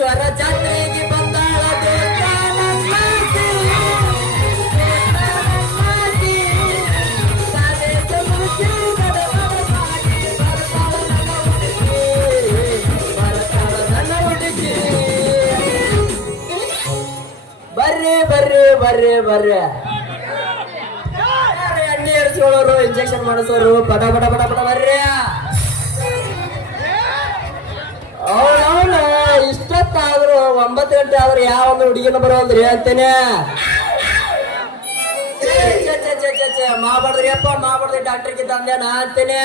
ಮಹದೇಶ್ವರ ಜಾತ್ರೆಗೆ ಬಂದಾಳ ದೋಸ್ತ ನನ್ನಾಸಿ. ಕಾಲೇಜ ಮುಗಿಸಿ ಬರ್ತಾಳ ನನ್ನ ಹುಡುಗಿ. ಬರ್ರಿ ಬರ್ರಿ ಬರ್ರಿ ಬರ್ರಿ, ಎಣ್ಣೆ ಎರಿಸ್ಕೊಳ್ಳೋರು, ಇಂಜೆಕ್ಷನ್ ಮಾಡಿಸೋರು, ಪಟ ಪಟ ಪಟ ಪಟ ಬರ್ರಿ. ಅವನವನ ಇಷ್ಟೊತ್ತಾದ್ರು 9 ಗಂಟೆ ಆದ್ರೆ ಯಾವ ಒಂದು ಹುಡುಗಿನ ಬರೋಲ್ರಿ ಅಂತೇನೆ. ಮಾಬಾರ್ದ್ರಿ ಅಪ್ಪ ಮಾಬಾರ್ದ್ರಿ, ಡಾಕ್ಟರ್ಗೆ ತಂದೇನ ಅಂತೇನೆ.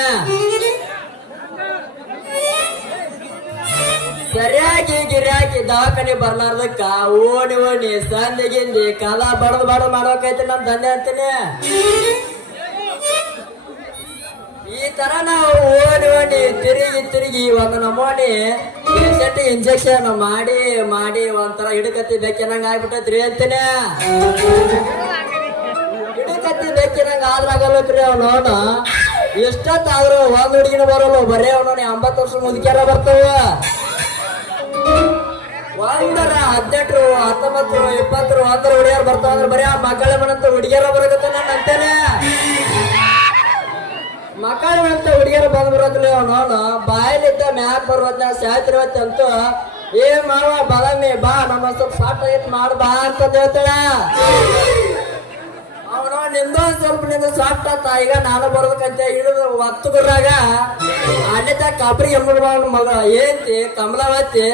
ಸರಿಯಾಗಿ ಗಿರಿಯಾಗಿ ದವಾಖಾನೆ ಬರ್ಲಾರ್ದಕ್ಕ ಓಣಿ ಓಣಿ ಸಂದಿಗಿಂದಿ ಕಾಲ ಬಡದು ಬಡದು ಮಾಡ್ಬೇಕೈತಿ ನಮ್ ದಂಧೆ ಅಂತೇನೆ. ಈ ತರ ನಾವು ಓಣಿ ಓಣಿ ತಿರುಗಿ ತಿರುಗಿ ಒಂದು ನಮೂನಿ ಪೇಷಂಟ್ ಇಂಜೆಕ್ಷನ್ ಮಾಡಿ ಮಾಡಿ ಒಂಥರ ಹಿಡಕತ್ತಿ ಬೆಕ್ಕಿನಂಗ ಆಗ್ಬಿಟ್ಟೈತ್ರಿ ಅಂತೇನೆ. ಹಿಡಕತ್ತಿ ಬೆಕ್ಕಿನಂಗ ಆದ್ರಾಗಲ್ರಿ ಅವನವನ. ಎಷ್ಟೊತ್ತಾದ್ರು ಒಂದ್ ಹುಡುಗಿನ ಬರೋಲ್ಲ, ಬರೇ ಅವನ 80 ವರ್ಷ ಮುದುಕ್ಯಾರ ಬರ್ತಾವ. ಒಂದರ 18, 19, 20 ಒಂದರ ಹುಡುಗಿಯರು ಬರ್ತಾವ ಅಂದ್ರೆ ಬರೀ ಆ ಮಕ್ಕಳ ಮನಂತ ಹುಡುಗಿಯರ ಬರಕತ್ತ ನಾನು ಅಂತೇನೆ. ಮಕ್ಕಳ ಮನಂತ ಹುಡುಗಿಯರು ಬಂದ್ ಬರೋದಿಲ್ಲ ಅವನು. ಬಾಯಲ್ಲಿದ್ದ ಮ್ಯಾಕ್ ಬರುವತ್ತ ಶಾಸ್ತ್ರಿವತ್ತ ಅಂತೂ ಏ ಮಾವ ಬಲಮಿ ಬಾ ನಮ್ಮ ಸ್ವಲ್ಪ ಸಾಟ್ ಆಗೈತಿ ಮಾಡ್ ಬಾ ಅಂತ ಹೇಳ್ತಾಳ. ಅವನು ನಿಂದೊಂದ್ ಸ್ವಲ್ಪ ನಿಂದ ಸಾಟ್ ಆತ. ಈಗ ನಾನು ಬರೋದಕ್ಕಂತ ಹಿಡಿದು ಒತ್ತು ಗುರ್ರಾಗ ಅಲ್ಲಿದ್ದ ಕಬ್ರಿ ಎಮ್ಮನ ಮಗ ಏಂತಿ ಕಮಲಾವತಿ,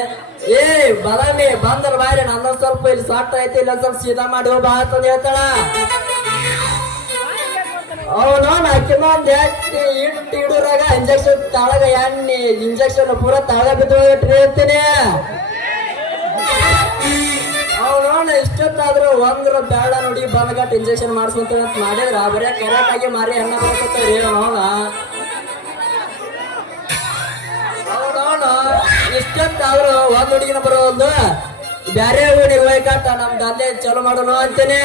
ಏ ಬಲಮಿ ಬಂದರ್ ಬಾರಿ ನನ್ನ ಸ್ವಲ್ಪ ಇಲ್ಲಿ ಸಾಟ್ ಐತಿ, ಇಲ್ಲ ಸ್ವಲ್ಪ ಸೀದಾ ಮಾಡಿ ಬಾ ಅಂತ ಹೇಳ್ತಾಳ. ಅವನು ಅಕ್ಕಿನೊಂದ್ ಇಟ್ಟು ಇಡುರಾಗ ಇಂಜೆಕ್ಷನ್ ತಳಗ ಎಣ್ಣೆ ಇಂಜೆಕ್ಷನ್ ಪೂರ ತಳಗ ಬಿದ್ದು ಇರ್ತೀನಿ. ಅವನು ಇಷ್ಟೊತ್ತಾದ್ರು ಒಂದ್ರ ಬೇಡ ನೋಡಿ ಬಂದ್ಗಟ್ಟು ಇಂಜೆಕ್ಷನ್ ಮಾಡಿಸ್ಕೊಂತ ಮಾಡಿದ್ರ ಬರೀ ಕರೆಕ್ಟ್ ಆಗಿ ಮಾರಿ ಎಣ್ಣ ಬರ್ಕೊತಾರಿ ಅವನ. ಅವನವನು ಇಷ್ಟೊತ್ತಾದ್ರು ಒಂದ್ ಹುಡುಗಿನ ಬರೋದು ಬ್ಯಾರೆ ಊರಿಗೆ ಹೋಯ್ಕಟ್ಟ ನಮ್ ದಂಧೆ ಚಲೋ ಮಾಡೋಣ ಅಂತೇನೆ.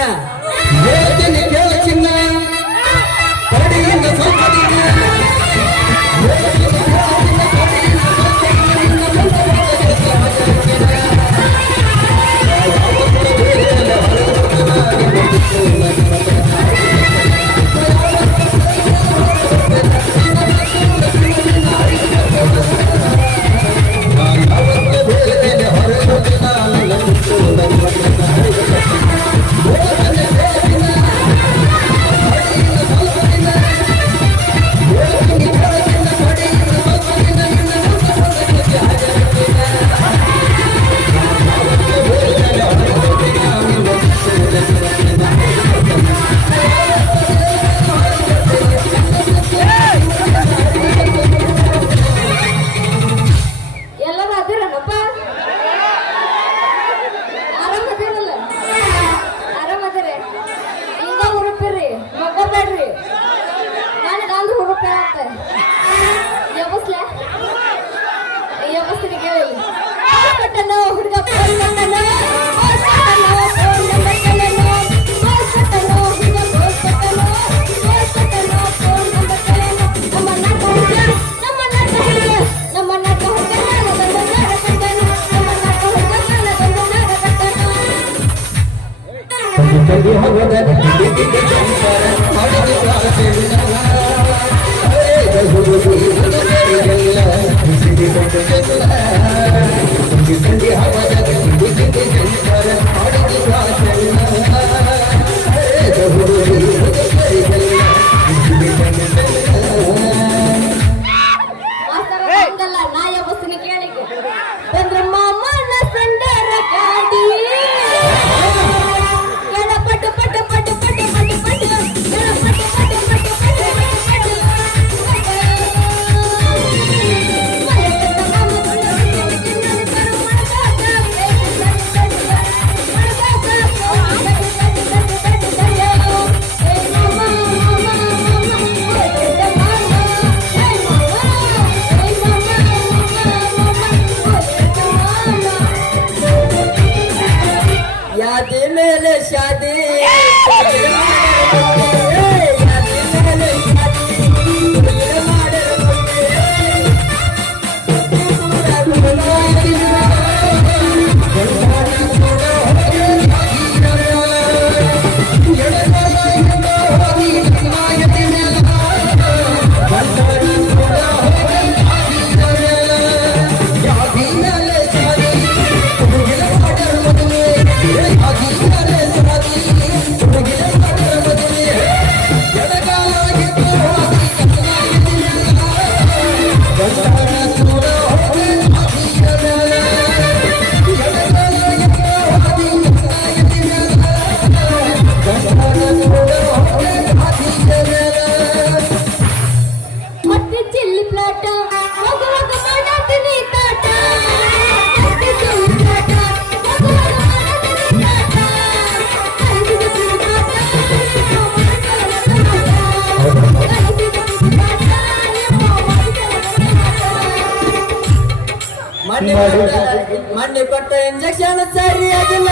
ಮಣ್ಣಿ ಕೊಟ್ಟ ಇಂಜೆಕ್ಷನ್ ಸರಿಯಾಗಿಲ್ಲ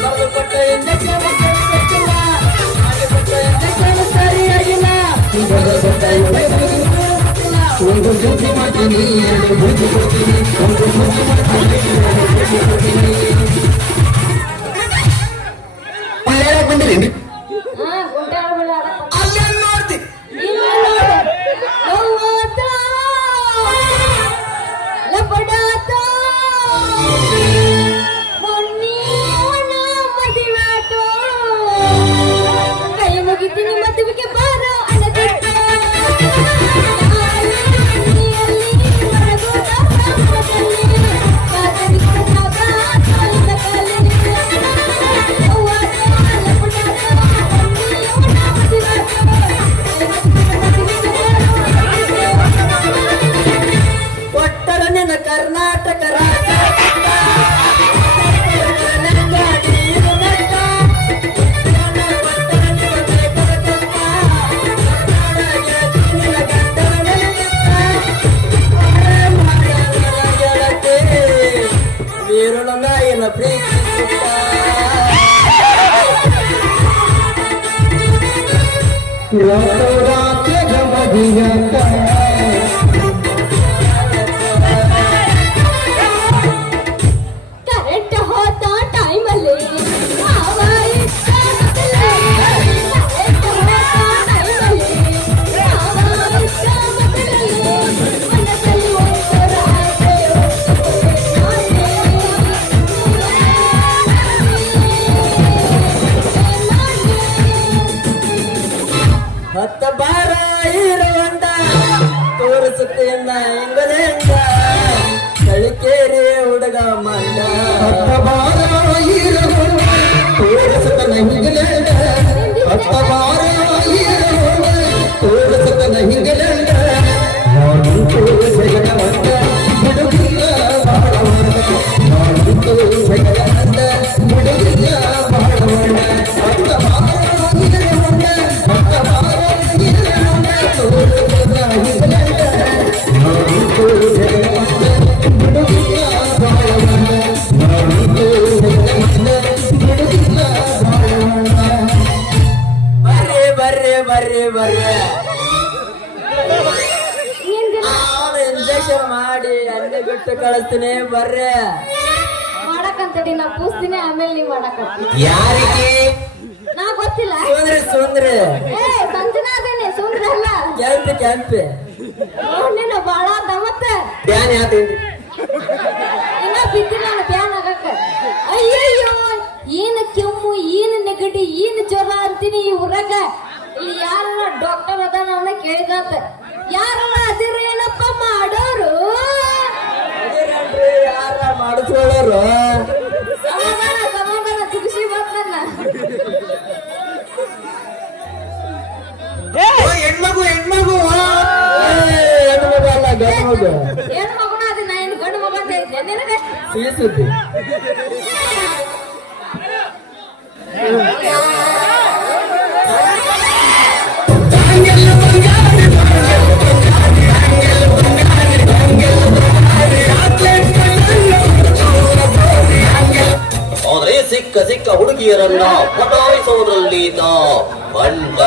ಮಣ್ಣು ಕೊಟ್ಟ ಇಂಜೆಕ್ಷನ್ ಸರಿಯಾಗಿಲ್ಲ ಮಣ್ಣಿ ಕೊಟ್ಟ ಇಂಜೆಕ್ಷನ್ ಸರಿಯಾಗಿಲ್ಲ ಬಂದಿರಿ ಕರ್ನಾಟಕ ವೀರನ ನಾಯನ ಪ್ರೀತಿಸುತ್ತ ಕರೆಂಟ್ ಹೋದ ಟೈಮಲ್ಲಿ ಹತ್ತ ಬಾರ ಇರುವಂಡ ತೋರಿಸುತ್ತೇನ ಇಂಗ್ಲೆಂಡ ಕಳಿಕೇರಿ ಹುಡುಗ ಮಂಡ ಬರ್ರಿ ಬರ್ರಿ ಬರ್ರಿ ಇಂಜೆಕ್ಷನ್ ಮಾಡಿ ಅಲ್ಲಿ ಬಿಟ್ಟು ಕಳಿಸ್ತೀನಿ ಬರ್ರಿ ಮಾಡಕಂತಡಿ ನಾ ಪೂಸ್ತೀನಿ ಆಮೇಲೆ ನೀವ್ ಮಾಡಕತ್ತಿ ಯಾರಿಗೆ ನಾ ಗೊತ್ತಿಲ್ಲ ಸುಂದ್ರಿ ಸುಂದ್ರಿ ಏ ಸಂಜನ ಅದೇನೆ ಸುಂದ್ರ ಅಲ್ಲ ಕೆಂಪಿ ಕೆಂಪಿ ನೀನು ಬಾಳ ಅದ ಮತ್ತೆ ಬ್ಯಾನ್ ಯಾತ್ರಿ ಇನ್ನ ಬಿದ್ದಿಲ್ಲ ನಾನು ಬ್ಯಾನ್ ಆಗಕ್ಕ ಅಯ್ಯಯ್ಯೋ ಏನ್ ಕೆಮ್ಮು ಏನ್ ನೆಗಡಿ ಏನ್ ಜ್ವರ ಅಂತೀನಿ ಈ ಊರಾಗ ಇಲ್ಲಿ ಯಾರ ಡಾಕ್ಟರ್ ಅದ ನನ್ನ ಕೇಳಿದಂತ ಯಾರ ಅದಿರ ಏನಪ್ಪ ಮಾಡೋರು ಯಾರ ಮಾಡಿಸ್ಕೊಳ್ಳೋರು ಸಮಾಧಾನ ಸಮಾಧಾನ ತುಗಿಸಿ ಬರ್ತಾನ ಹೆಣ್ಮಗು ಹೆಣ್ಮಗು ಹೆಣ್ಣು ಮಗ ಅಲ್ಲ ಗಂಡು ಮಗ ಏನ್ ಮಗನ ಅದ ನಾ ಏನ್ ಗಂಡು ಮಗ ಅಂತ ಹೇಳ್ತೀನಿ ನಿನಗೆ ಸಿಹಿ ಸುದ್ದಿ ಆದ್ರೆ ಸಿಕ್ಕ ಸಿಕ್ಕ ಹುಡುಗಿಯರನ್ನ ಪಟಾಯಿಸೋದ್ರಲ್ಲಿ ಬಂಡ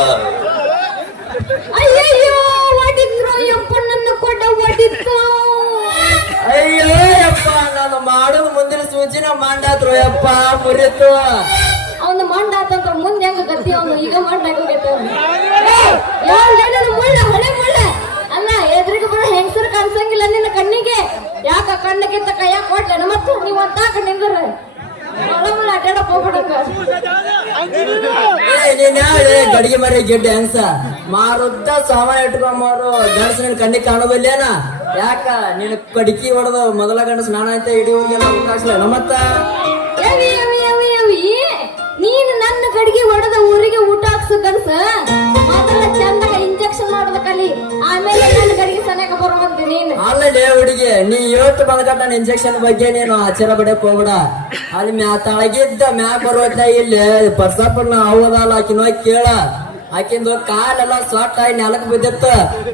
ಅಯ್ಯಯ್ಯೋ ಒಡಿದ್ರು ಯಪ್ಪಣ್ಣನ್ನ ಕೊಡ ಒಡಿದ್ರು ಅಯ್ಯೋ ಯಪ್ಪ ನಾನು ಮಾಡೋದು ಮುಂದಿನ ಸೂಚನೆ ಮಾಡಾದ್ರು ಯಪ್ಪ ಮುರಿತು ಅವನು ಮಂಡ ಆತಂತ ಮುಂದೆ ಹೆಂಗ ಗತಿ ಅವನು ಈಗ ಮಂಡ ಮುಳ್ಳ ಹೊಳೆ ಮುಳ್ಳ ಅಲ್ಲ ಎದುರಿಗೆ ಬರೋ ಹೆಂಗಸರು ಕಾಣಿಸಂಗಿಲ್ಲ ನಿನ್ನ ಕಣ್ಣಿಗೆ ಯಾಕ ಕಣ್ಣಿಗಿಂತ ಕೈಯ ಕೊಟ್ಲೇನ ಮತ್ತು ನೀವು ಅಂತಾಕ ನಿಂದ್ರ ಮುಳ್ಳ ಅಡ್ಡಾಡಕ್ ಹೋಗ್ಬಿಡಕ ನೀನ್ ಯಾಳೆ ಗಡಿಗೆ ಮರಿ ಗೆಡ್ಡೆ ಹಂಸ ಮಾರುದ್ದ ಸಾಮಾನು ಇಟ್ಕೊಂಡ್ ಮಾರು ಗಂಡಸ ನಿನ್ ಕಣ್ಣಿಗೆ ಕಾಣಬಲ್ಲೇನ ಯಾಕ ನೀನ್ ಕಡಿಕಿ ಹೊಡೆದು ಮೊದಲ ಗಂಡಸ ನಾನ ಅಂತ ಹಿಡಿಯೋರಿಗೆಲ್ಲ ಅವಕಾಶ ಮತ್ತ ಯವಿ ಯವಿ ಯವಿ ಯವಿ ನೀನು ನನ್ನ ಗಡಿಗೆ ಹೊಡೆದ ಊರಿಗೆ ಊಟ ಹಾಕ್ಸು ಕನ್ಸ ಮೊದಲ ಚಂದಾಗ ಇಂಜೆಕ್ಷನ್ ಮಾಡೋದ ಕಲಿ ಆಮೇಲೆ ನನ್ನ ಗಡಿಗೆ ಸನೇಕ ಬರುವಂತೆ ನೀನು ಅಲ್ಲೇ ಹುಡುಗಿ ನೀ ಇವತ್ತು ಬಂದ್ಕಟ್ಟ ಇಂಜೆಕ್ಷನ್ ಬಗ್ಗೆ ನೀನು ಆಚಾರ ಬಿಡಕ್ ಹೋಗ್ಬಿಡ ಅಲ್ಲಿ ತಳಗಿದ್ದ ಮ್ಯಾಕ್ ಬರುವಂತ ಇಲ್ಲಿ ಪರ್ಸಪ್ಪನ ಅವದಲ್ಲ ಆಕಿನ ಕೇಳ ಆಕಿಂದು ಕಾಲೆಲ್ಲ ಸೊಟ್ಟ ಆಗಿ ನೆಲಕ್ ಬಿದ್ದಿತ್ತ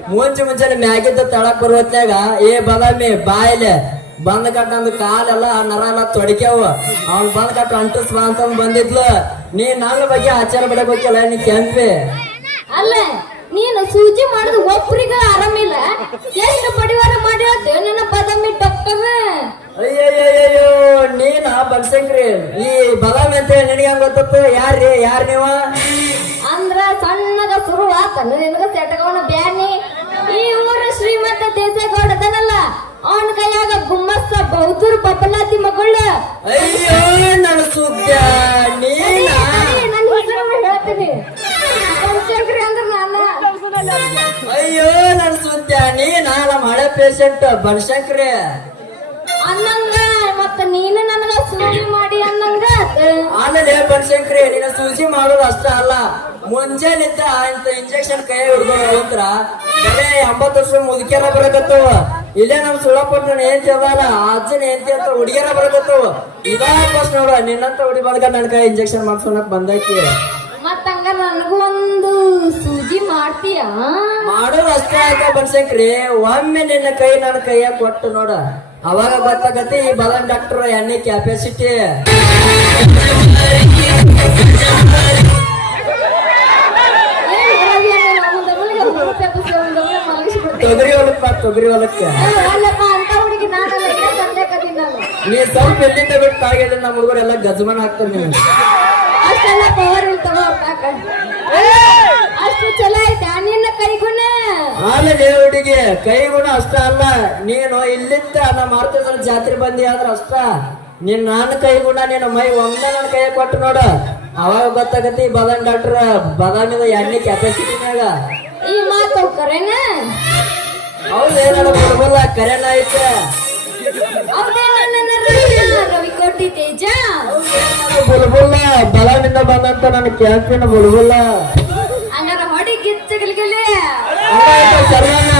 ಮುಂಚೆ ಮುಂಚೆ ಮ್ಯಾಗಿದ್ದ ತಳಕ್ ಬರುವತ್ನಾಗ ಏ ಬದಾಮಿ ಬಾಯಿಲೆ ಬಂದ್ ಕಟ್ಟ ಅಂದ್ ಕಾಲೆಲ್ಲ ನರ ಎಲ್ಲ ತೊಡಿಕ್ಯಾವ ಅವ್ನ್ ಬಂದ್ ಕಟ್ಟ ಅಂಟಸ್ ಬಾ ಅಂತ ಬಂದಿದ್ಲು ನೀ ನನ್ನ ಬಗ್ಗೆ ಆಚಾರ ಬಿಡಕ್ ಹೋಗಿಲ್ಲ ನೀ ಕೆಂಪಿ ಅಲ್ಲ ನೀನು ಸೂಜಿ ಮಾಡಿದ ಒಬ್ರಿಗ ಆರಾಮಿಲ್ಲ ಎಷ್ಟು ಬಡಿವಾರ ಮಾಡಿರತ್ತೆ ನಿನ್ನ ಬದಾಮಿ ಡಾಕ್ಟರ್ ಅಯ್ಯಯ್ಯಯ್ಯೋ ನೀನ ಬನ್ಸಂಗ್ರಿ ಈ ಬದಾಮಿ ಅಂತ ನಿನಗೆ ಹಂಗ ಗೊತ್ತಪ್ಪ ಯಾರ್ ನೀವ ಅಂದ್ರ ಸಣ್ಣಗ ಶುರು ಆತನ ನಿನಗ ಸೆಟಗವನ ಬ್ಯಾನಿ ಈ ಊರ ಶ್ರೀಮಂತ ದೇಸೇಗೌಡ ಅದನಲ್ಲ ಅವನ ಕೈಯಾಗ ಗುಮ್ಮಸ್ತ ಬೌದ್ಧರು ಬಬ್ಬಲಾತಿ ಮಗಳು ಅಯ್ಯೋ ನನ್ನ ಸುದ್ದ ನೀನ ನನ್ನ ಹೆಸರನ್ನ ಹೇಳ್ತೀನಿ ಬನಶಂಕರಿ ಅಂದ್ರ ನಾನ ಅಯ್ಯೋ ನನ್ನ ಸುದ್ದ ನೀನ ನಮ್ಮ ಹಳೆ ಪೇಷಂಟ್ ಬನಶಂಕರಿ ಅನ್ನಂಗ ಮತ್ತ ನೀನು ನನಗ ಸೂಜಿ ಮಾಡಿ ಅನ್ನಂಗ ಆಮೇಲೆ ಬನಶಂಕರಿ ನಿನ್ನ ಸೂಜಿ ಮಾಡೋದು ಅಷ್ಟ ಅಲ್ಲ ಮುಂಜಾನಿಂದ ಇಂತ ಇಂಜೆಕ್ಷನ್ ಕೈ ಹಿಡ್ಕೊಂಡು ಹೋದ್ರ ಬರೇ 80 ವರ್ಷ ಮುದುಕಿಯರ ಬರಕತ್ತವ ಇಲ್ಲೇ ನಮ್ ಸುಳಪಟ್ಟ ಏನ್ತಿ ಅದಲ್ಲ ಅಜ್ಜನ ಏನ್ತಿ ಅಂತ ಹುಡುಗಿಯರ ಬರಕತ್ತವ ಇದಾ ಫಸ್ಟ್ ನೋಡ ನಿನ್ನಂತ ಹುಡಿ ಬದಕ ನನ್ ಕೈ ಇಂಜೆಕ್ಷನ್ ಮಾಡ್ಸೋಣಕ್ ಬಂದೈತಿ ಮತ್ತಂಗ ನನಗೂ ಒಂದು ಸೂಜಿ ಮಾಡ್ತೀಯ ಮಾಡೋದು ಅಷ್ಟೇ ಆಯ್ತ ಬನಶಂಕರಿ ಒಮ್ಮೆ ನಿನ್ನ ಕೈ ನನ್ನ ಕೈಯಾಗ ಕೊಟ್ಟು ನೋಡ ಅವಾಗ ಗೊತ್ತಾಗತ್ತೆ ಈ ಬಲನ್ ಡಾಕ್ಟರ್ ಎಣ್ಣೆ ಕ್ಯಾಪಾಸಿಟಿ ತೊಗರಿ ಹೊಲಕ್ಕ ಅಂತ ಹುಡುಗಿ ನಾನಲ್ಲ ನೀ ಸ್ವಲ್ಪ ಎಲ್ಲಿಂದ ಬಿಟ್ಟು ತಾಗಿಲ್ಲ ನಮ್ಮ ಹುಡುಗರೆಲ್ಲ ಗಜಮಾನ ಹಾಕ್ತಾರೆ ನೀವು ಅಷ್ಟೆಲ್ಲ ಪವರ್ ತಗೋ ಅಷ್ಟು ಚಲೋ ಐತೆ ನಿನ್ನ ಕೈಗುಣ ಆಮೇಲೆ ಹುಡುಗಿ ಕೈ ಗುಣ ಅಷ್ಟ ಅಲ್ಲ ನೀನು ಇಲ್ಲಿಂದ ನಮ್ಮ ಮಾರುತೇಶ್ವರ ಜಾತ್ರೆ ಬಂದಿ ಆದ್ರ ಅಷ್ಟ ನೀನ್ ನನ್ನ ಕೈ ಗುಣ ನಿನ್ನ ಮೈ ಒಂದ ನನ್ನ ಕೈಯ ಕೊಟ್ಟು ನೋಡು ಅವಾಗ ಗೊತ್ತಾಗತ್ತೆ ಈ ಬದಾಮಿ ಡಾಕ್ಟರ್ ಬದಾಮಿದ ಎಣ್ಣೆ ಕೆಪಾಸಿಟಿನಾಗ ಈ ಮಾತು ಕರೆನ ಹೌದು ಏನಾರ ಬಿಡ್ಬಲ್ಲ ಕರೆನ ಐತೆ ರವಿ ಕೋಟಿ ತೇಜ ಬುಲ್ಬುಲ್ಲ ಬಲಾಮಿಂದ ಬಂದಂತ ನನ್ನ ಕ್ಯಾಂಪಿನ ಬುಲ್ಬುಲ್ಲ ಹಂಗಾರ ಹೊಡಿ ಗಿಚ್ಚಗಲ್ಗಲೆ ಸರ್ವಣ್ಣ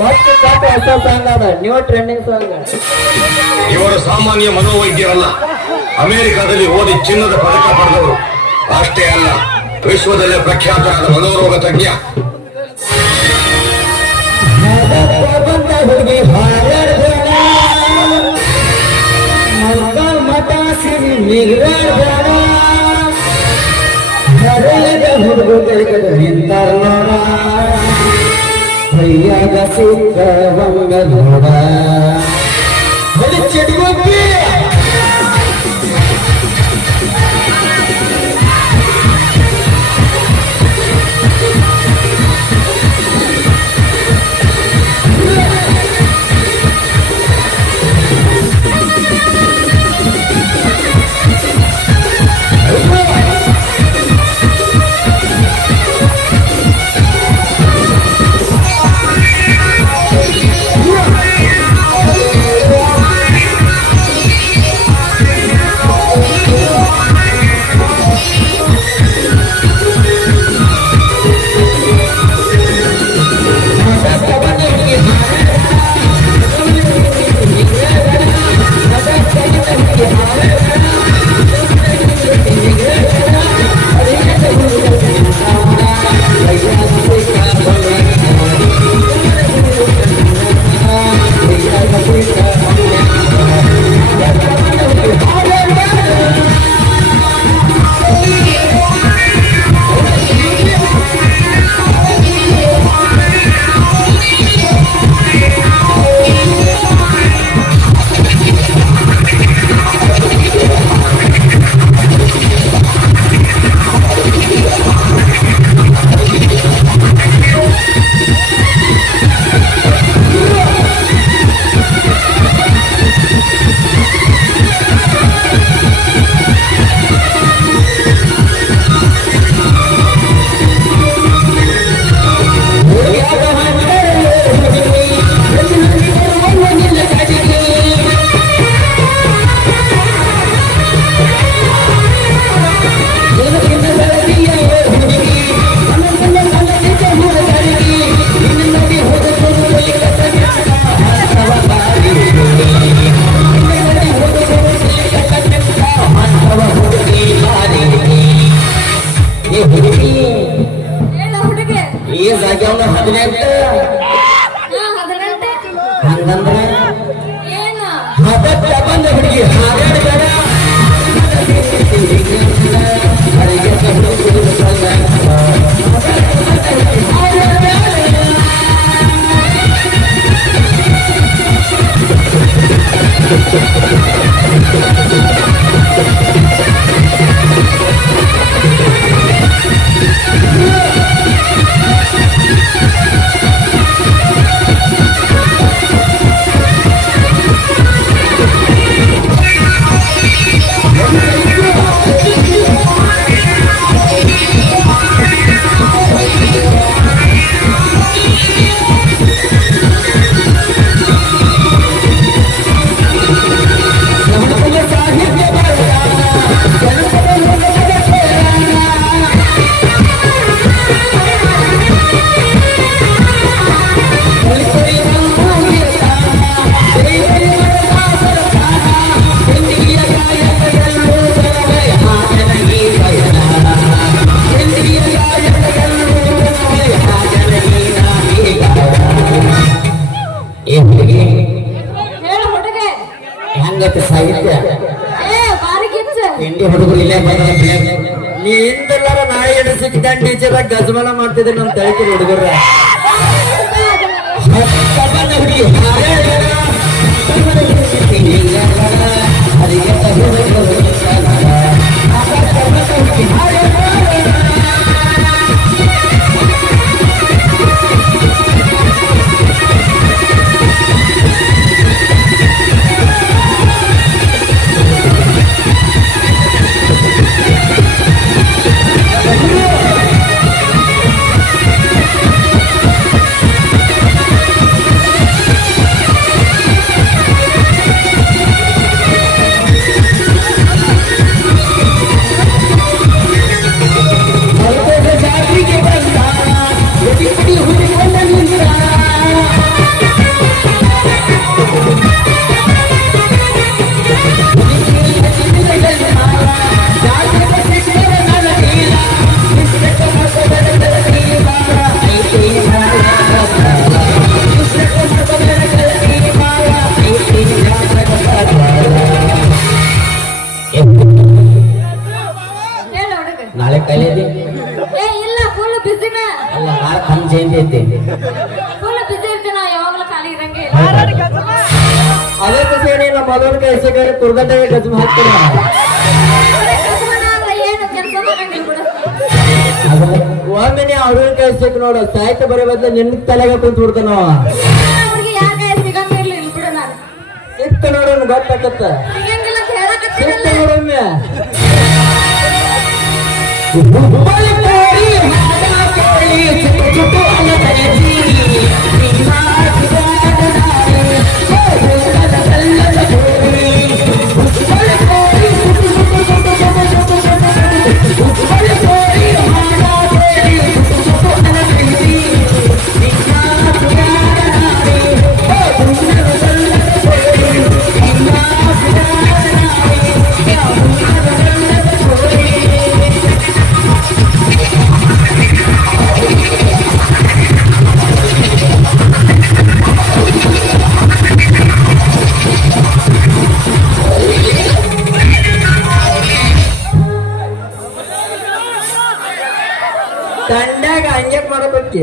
ಒಟ್ಟು ಸಾಕು ಹೊಸ ಸಾಂಗ್ ಅದ ನೀವು ಟ್ರೆಂಡಿಂಗ್ ಸಾಂಗ್ ಇವರು ಸಾಮಾನ್ಯ ಮನೋವೈದ್ಯರಲ್ಲ ಅಮೆರಿಕದಲ್ಲಿ ಓದಿ ಚಿನ್ನದ ಪದಕ ಪಡೆದವರು ಅಷ್ಟೇ ಅಲ್ಲ ವಿಶ್ವದಲ್ಲೇ ಪ್ರಖ್ಯಾತರಾದ ಮನೋರೋಗ ತಜ್ಞ ಹುಡುಗಿ ಮಠ ಸಿರಿ ನಿಗ್ರಾಡ ಹುಡುಗರು ನಿಂತಾರ ನೋಡ ಕೈಯಾಗ ಸಿಕ್ಕವಂಗ ನೋಡ ಚಿಟ್ಕೊಪ್ಪಿ ಹೇಳ ಹುಡುಗ ಹೆಂಗೈತೆ ಸಾಹಿತ್ಯ ಏ ಬಾರಿ ಕಿಚ್ಚ ಇಂಡಿ ಹುಡುಗರು ಇಲ್ಲೇ ಬಂದ್ರೆ ನೀ ಹಿಂದೆಲ್ಲಾರ ನಾಯಿ ಎಡಿಸಿಕೊಂಡು ಟೀಚರ್ ಗಜಮಾನ ಮಾಡ್ತಿದ್ರೆ ನಮ್ ತಳಿಕೆ ಹುಡುಗರ ಹೇಳ ಹುಡುಗ ನಾಳೆ ಕಲಿಯದಿ ಏ ಇಲ್ಲ ಫುಲ್ ಬಿಸಿನ ಅಲ್ಲ ನಾಳೆ ನಮ್ಮ ಜಯಂತಿ ಐತಿ ಫುಲ್ ಬಿಸಿ ಇರ್ತೀನಿ ಯಾವಾಗಲೂ ಖಾಲಿ ಇರಂಗೆ ಅದಕ್ಕೆ ಸೇರಿ ನಮ್ಮ ಮಗನ ಕೈಸಿಗಾರ ತುರ್ಗಡ್ಡೆಗೆ ಗಜಮ ಹಾಕ್ತೀರ ಏನು ಕೆಲಸ ಮಾಡಂಗಿಲ್ಲ ಬಿಡು ಒಮ್ಮೆ ನೀ ಅವ್ರನ್ನ ಕೈಸಿಕ್ ನೋಡು ಸಾಹಿತ್ಯ ಬರೋ ಬದ್ಲು ನಿನ್ನ ತಲೆಗೆ ಕುಂತ ಬಿಡ್ತಾನವ ಅವ್ರಿಗೆ ಯಾಕೆ ಸಿಗಂಗಿರ್ಲಿಲ್ಲ ಬಿಡು ನಾನು ಸಿಕ್ತ ನೋಡೋಣ ಗೊತ್ತಾಗತ್ತ ಸಿಗಂಗಿಲ್ಲ ಅಂತ ಸಿಕ್ತ ಹೇಳಕತ್ತಿರಲ್ಲ ನೋಡೊಮ್ಮೆ ತಂಡ್ಯಾಗ ಹಂಗೆ ಮಾಡಬೇಕು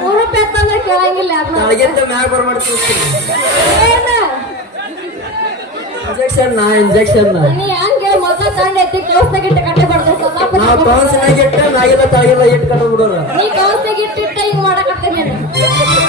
ಮೂರು ರೂಪಾಯಿ ಅಂದ್ರೆ ಕೇಳಂಗಿಲ್ಲ ಯಾರು ತಳಗಿಂದ ಮ್ಯಾಗ ಬರ ಮಾಡ್ತೀನಿ ಏನ ಇಂಜೆಕ್ಷನ್ ನೀ ಹಂಗೆ ಮೊದಲ ತಂಡ ಎತ್ತಿ ಕೌಸ್ತಾಗಿಟ್ಟು ಕಟ್ಟೆ ಬರ್ತದೆ ನಾವು ಕೌನ್ಸಿನಾಗ ಇಟ್ಟ ಮ್ಯಾಗಿಲ್ಲ ತಳಗಿಲ್ಲ ಇಟ್ಟು ಕಟ್ಟ ಬಿಡೋರು ನೀ ಕೌಸ್ತಾಗಿಟ್ಟಿಟ್ಟ ಹಿಂಗ್ ಮಾಡಕತ್ತೀನಿ ನೀನು ಹುಡುಗರ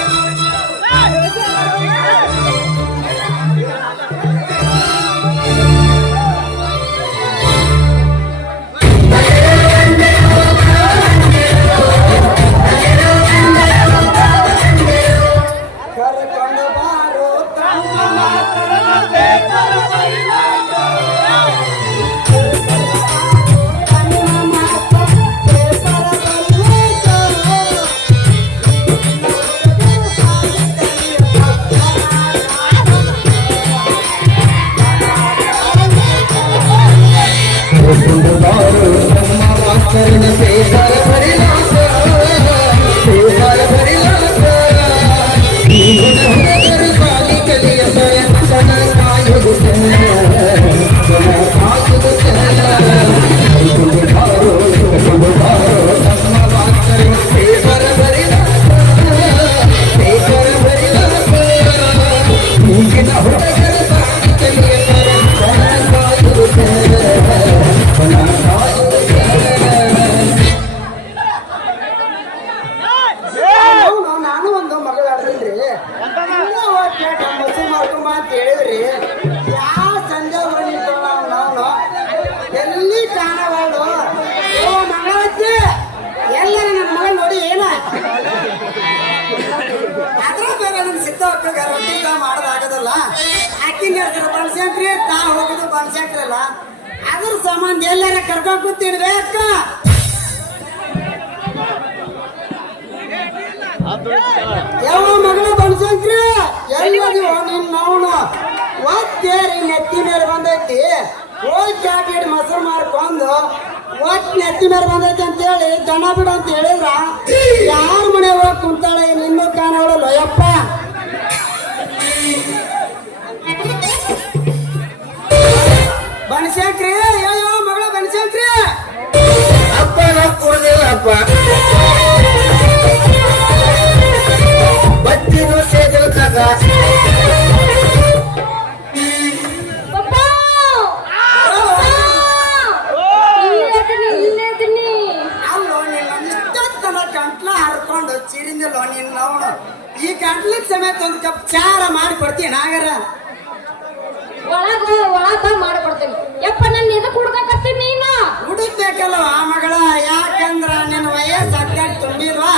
ಎತ್ತಿನ ಹೆಸರು ಬನಶಂಕರಿ ತಾ ಹೋಗುದು ಬನಶಂಕರಿ ಅಲ್ಲ ಅದ್ರ ಸಂಬಂಧ ಎಲ್ಲಾರ ಕರ್ಕೊಂಡ್ ಕೂತಿರ್ಬೇಕ ಯಾವ ಮಗಳ ಬನಶಂಕರಿ ಎಲ್ಲದಿವ ನಿನ್ ನೋಡು ಒತ್ತೇರಿ ನೆತ್ತಿ ಮೇಲೆ ಬಂದೈತಿ ಹೋಗಿ ಜಾಕೆಟ್ ಮೊಸರು ಮಾರ್ಕೊಂಡು ಒಟ್ ನೆತ್ತಿ ಮೇಲೆ ಬಂದೈತಿ ಅಂತ ಹೇಳಿ ದನ ಬಿಡು ಅಂತ ಹೇಳಿದ್ರ ಯಾರ ಮನೆ ಹೋಗಿ ಕುಂತಾಳೆ ನಿನ್ನೂ ಕಾಣವಳಲ್ಲ ಯಪ್ಪ ಬನಶಂಕರಿ ಅಯ್ಯೋ ಮಗಳ ಬನಶಂಕರಿ ಅಪ್ಪ ನಾ ಕುಡ್ದಿಲ್ಲ ಅಪ್ಪ ಬತ್ತಿನೂ ಸೇದಿಲ್ಲ ಕಾಕ ಪಪ್ಪಾ! ಇಲ್ಲೇ ಇದೀನಿ. ಅಲ್ಲೋ ನಿನ್ನ ಇಷ್ಟೊತ್ತನ ಗಂಟ್ಲ ಹರ್ಕೊಂಡು ಚಿರಿಂದಿಲ್ಲೋ ನಿನ್ನ ನೋಡು ಈ ಗಂಟ್ಲಿಗೆ ಸಮೇತ ಒಂದು ಕಪ್ ಚಾರ ಮಾಡಿ ಕೊಡ್ತೀನಿ ನಾಗರ ಒಳಗ ಮಾಡ್ಕೊಡ್ತೇನೆ ಯಪ್ಪ ನನ್ನ ಇದಕ್ಕೆ ಹುಡ್ಕಕತ್ತೀನಿ ನೀನು ಹುಡುಕ್ಬೇಕಲ್ಲ ಆ ಮಗಳ ಯಾಕಂದ್ರ ನಿನ್ನ ವಯಸ್ಸು ಹದಿನೆಂಟು ತುಂಬಿಲ್ವಾ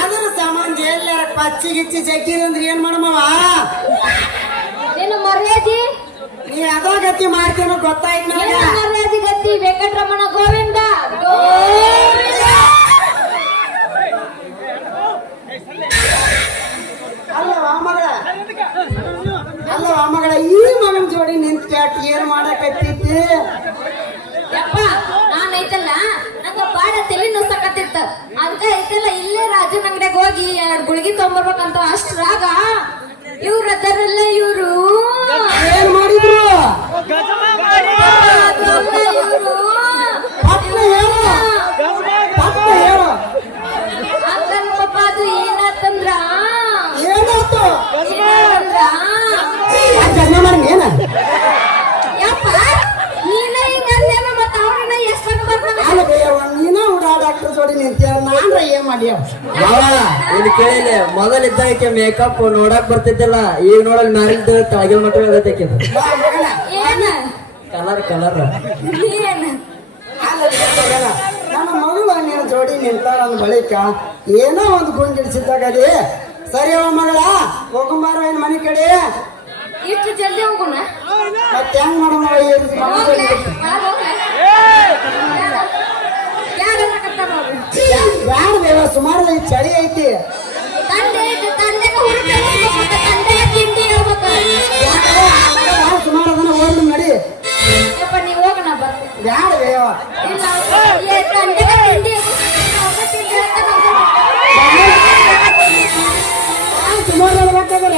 ಅದ್ರ ಸಂಬಂಧ ಎಲ್ಲಾರ ಪಚ್ಚಿ ಗಿಚ್ಚಿ ಜಗ್ಗಿದಂದ್ರೆ ಏನ್ ಮಾಡಮವ ನಿನ್ನ ಮರ್ಯಾದಿ ನೀ ಅದೋ ಗತಿ ಮಾಡ್ತೀನೋ ಗೊತ್ತಾಯ್ತು ನನಗ ನಿನ್ನ ಮರ್ಯಾದಿ ಗತಿ ವೆಂಕಟರಮಣ ಗೋವಿಂದ ಗೋವಿಂದ ಅಲ್ಲವ ಮಗಳ ಈ ಮಗನ ಜೋಡಿ ನಿಂತ ಕ್ಯಾಟ್ ಏನ್ ಮಾಡಕತ್ತೈತಿ ಯಪ್ಪ ನಾನ್ ಐತಲ್ಲ ನಂಗ ಬಾಡ ತಲೆ ನುಸಕತ್ತಿತ್ತ ಅದಕ್ಕ ಐತಲ್ಲ ಇಲ್ಲೇ ರಾಜನ ಅಂಗಡಿಯಾಗ ಹೋಗಿ 2 ಗುಳಿಗೆ ತಗೊಂಬರ್ಬೇಕಂತ ಅಷ್ಟ್ರಾಗ ಇವ್ರ ಅದರಲ್ಲ ಇವ್ರು ಏನ್ ಮಾಡಿದ್ರು ಇವ್ರು ಪಟ್ನ ಹೇಳು ಪಟ್ನ ಹೇಳು ಅಂಕಲ್ ಪಾಪ ಅದು ಏನಾತಂದ್ರ ಏನಾಯ್ತು ಏನಂದ್ರ ಜನ ಮಾಡಿ ಏನ ಯಪ್ಪ ನೀನ ಹಿಂಗಂದೇನ ಮತ್ತ ಅವ್ರನ್ನ ಎಷ್ಟೊಂದು ಬರ್ತಾನ ಅಲ್ಲ ಬೇಯವ್ವ ನೀನ ಡಾಕ್ಟರ್ ಜೋಡಿ ನಿಂತ ನಾನ್ರ ಏನ್ ಮಾಡ್ಯ ಮಾವ ಇಲ್ಲಿ ಕೇಳಿಲ್ಲ ಮೊದಲಿದ್ದಕ್ಕೆ ಮೇಕಪ್ ನೋಡಕ್ ಬರ್ತಿದ್ದಿಲ್ಲ ಈಗ ನೋಡಲ್ ಮ್ಯಾರೇಜ್ ತಳಗಿನ ಮಟ್ಟ ಆಗತೈತಿ ಏನ ಕಲರ್ ಕಲರ್ ಏನ ನನ್ನ ಮಗಳು ನೀನು ಜೋಡಿ ನಿಂತಾಳ ಅಂದ ಬಳಿಕ ಏನೋ ಒಂದು ಗುಂಗಿಡಿಸಿದ್ದಾಗ ಅದೇ ಸರಿ ಅವ ಮಗಳ ಹೋಗುಂಬಾರ ಏನ್ ಮನೆ ಕಡೆ ಇಷ್ಟು ಜಲ್ದಿ ಹೋಗೋಣ ಮತ್ತೆ ಹೆಂಗ್ ಮಾಡಮ್ಮ ಹೋಗ್ಲೆ? ಯಾರ್ ಹೋಗ್ಲೆ? ಯಾರ್ ಅನ್ನಕತ್ತಾರ ಅವ್ರು? ಬ್ಯಾಡ ಬೇವ ಸುಮಾರು ಈ ಚಳಿ ಐತಿ ತಂದೆಗ ಹುಡುಕ್ಬೇಕು, ಮತ್ತೆ ತಂದೆಗ ತಿಂಡಿ ಹೇಳ್ಬೇಕು. ಸುಮಾರು ಅದನ್ನ ಓಡ್ಲು ನಡಿ ಯಪ್ಪ ನೀವ್ ಹೋಗೋಣ ಬರ್ತೀನಿ. ಬ್ಯಾಡ ಬೇವ ಇಲ್ಲ, ತಂದೆಗ ತಿಂಡಿ ಅವ್ಗ ತಿಂಡಿ ಹೇಳ್ತಾನೆ ಅವ್ನು. ಸುಮಾರು ಬೇಕಾದ್ರೆ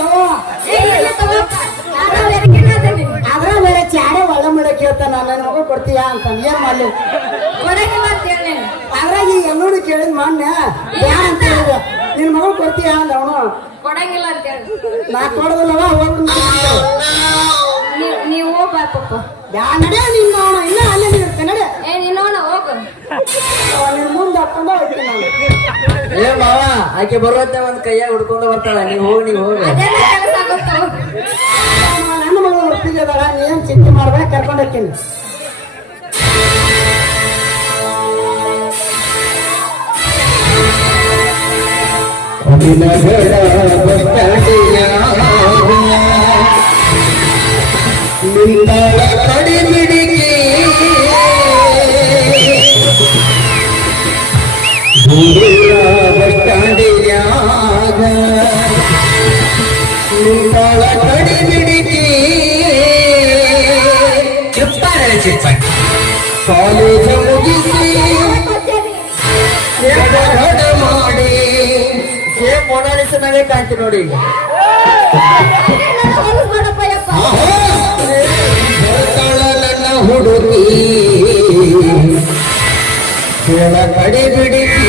ಏ, ಇಲ್ಲ ತಗೋಪ್ಪ. ನಾನು ಬೆರಕಿನ ಅದೀನಿ. ಅದ್ರ ಬೇರೆ ಚಾಡೆ ಒಳ್ಳೆ ಮಾಡಕ್ ಹೇಳ್ತಾನ ನನ್ನ ಮಗು ಕೊಡ್ತೀಯಾ ಅಂತ ಏನ್ ಮಾಡ್ಲಿ ಕೊಡಂಗಿಲ್ಲ ಅಂತ ಹೇಳಿ ಅದ್ರಾಗ ಈ ಎಲ್ಲರೂ ಕೇಳಿದ್ ಮೊನ್ನೆ ಬ್ಯಾಡ ಅಂತ ಹೇಳಿದ ನಿನ್ ಮಗಳು ಕೊಡ್ತೀಯಾ ಅಂದ ಅವನು ಕೊಡಂಗಿಲ್ಲ ಅಂತ ಹೇಳಿ ನಾ ಕೊಡದಲ್ಲವ ಹೋಗಿ ನೀವು ಹೋಗ್ಬಾ ಪಪ್ಪ. ಯಾ ನಡೆ ನಿನ್ನ ಅವನು ಇಲ್ಲ ಅಲ್ಲೇ ನಿಲ್ತೆ ನಡೆ ಏ ನೀನೋಣ ಹೋಗು. ನಿನ್ ಮುಂದೆ ಹಾಕೊಂಡ ಹೋಗ್ತೀನಿ ನಾನು ಏ ಮಾವ ಆಕೆ ಬರುವಂತೆ ಒಂದ್ ಕೈಯಾಗ ಹುಡ್ಕೊಂಡು ಬರ್ತಾಳ ನೀವ್ ಹೋಗಿ ಅದೆಲ್ಲ ಕೆಲಸ ಆಗುತ್ತೋ. ನನ್ನ ಮಗಳು ಹುಡುಕಿದ್ದಲ್ಲ ನೀನ್ ಚಿಂತೆ ಮಾಡ್ಬೇಕು ಕರ್ಕೊಂಡು ಹೋಗ್ತೀನಿ ಕಾಲೇಜ ಮುಗಿಸಿ ಮಾಡಿ ಮೊನಾಲಿಸನಾಗೆ ಕಾಣ್ತಿ ನೋಡಿ ಈಗ ನೋಡಪ್ಪ ಯಪ್ಪ. ಬರ್ತಾಳ ನನ್ನ ಹುಡುಗಿ ಕೆಳ ಕಡೆ ಬಿಡಿಸಿ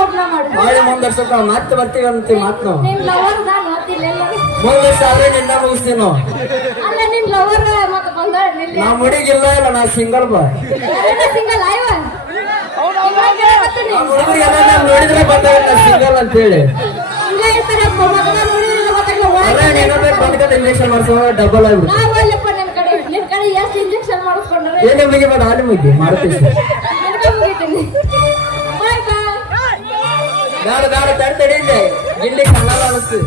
ಒಬ್ನ ಮಾಡಿ ಮಾಡಿ ಮುಂದರ್ಸಕ್ಕ ಮತ್ತೆ ಬರ್ತೀವಿ ಅಂತೀವಿ ಮಾತ್ ನಾವು ನಿನ್ ಲವರ್ ನಾನು ಗೊತ್ತಿಲ್ಲ ಮುಂದರ್ಸ ಆದ್ರೆ ನಿನ್ನ ಮುಗಿಸ್ತೀವಿ ನಾವು ಅಲ್ಲ ನಿನ್ ಲವರ್ ಮತ್ತೆ ಬಂದ ನಾ ಮುಡಿಗಿಲ್ಲ ಇಲ್ಲ ನಾ ಸಿಂಗಲ್ ಬಾಯ್ ಸಿಂಗಲ್ ಆಯ್ವ ಹುಡುಗರಿಗೆಲ್ಲ ನಾವ್ ನೋಡಿದ್ರೆ ಬಂದಾಗ ಸಿಂಗಲ್ ಅಂತ ಹೇಳಿ ಹಿಂಗ ಇರ್ತಾರೆ ಮಗನ ನೋಡಿದ್ರೆ ಅಲ್ಲ ಏನಾದ್ರೆ ಬಂದ್ಕಂತ ಇಂಜೆಕ್ಷನ್ ಮಾಡಿಸೋ ಡಬಲ್ ಆಗ್ಬಿಡು ನಾವಲ್ಲಪ್ಪ ನಿನ್ ಕಡೆ ಎಷ್ಟು ಇಂಜೆಕ್ಷನ್ ಮಾಡಿಸ್ಕೊಂಡ್ರೆ ಏನೇ ಮುಗಿಬೇಡ ಅಲ್ಲಿ ಮುಗಿ ಮಾಡ್ತೀವಿ ನಿನ್ಗೆ ಮುಗಿತೀನಿ ಬಾಯ್ ಬಾಯ್ ಬೇಡ ಬೇಡ ತಡಿ ಇಲ್ಲಿ ಇಲ್ಲಿ ಕನ್ನಡ ಅನಿಸ್ತೀವಿ